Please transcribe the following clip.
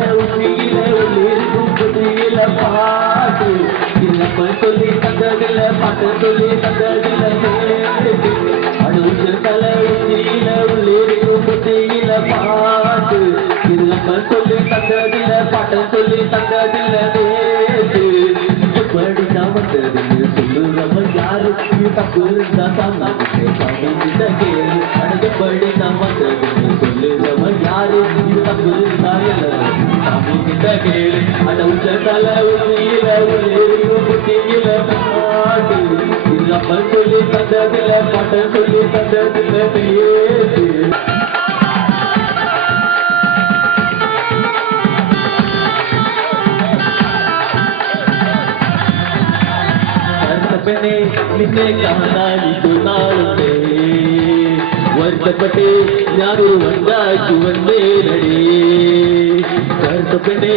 தலை உச்சியில உள்ளிருக்கும் புதியில பாட்டு இல்லப்ப சொல்லி தந்ததில்ல பாட்டு சொல்லி தந்ததில்ல அடுத்த தலை உச்சியில உள்ளிருக்கும் புதியில பாட்டு இல்லப்ப சொல்லி தந்ததில்ல பாட்டு சொல்லி தந்ததில்ல எப்படி நான் வந்ததுன்னு சொல்லுறவன் யாரு தப்பு இருந்தா தமிழ்கிட்ட கேளு அடக்கப்படி நான் வந்ததுன்னு சொல்லுறவன் யாரு இது தப்பு இருந்தா தமிழ்கிட்ட கேளு அட உச்ச தலை உச்சியில உள்ளிருக்கும் புத்தியில பாட்டு இல்லப்ப சொல்லி தந்ததில்ல பாட்ட சொல்லி தந்ததில்ல பேசு பெண்ணே நின்னை காணாது நாளுமே வருத்தப்பட்டு ஞாபகம் வந்தாச்சு வந்தே நடி கருத்த பெண்ணே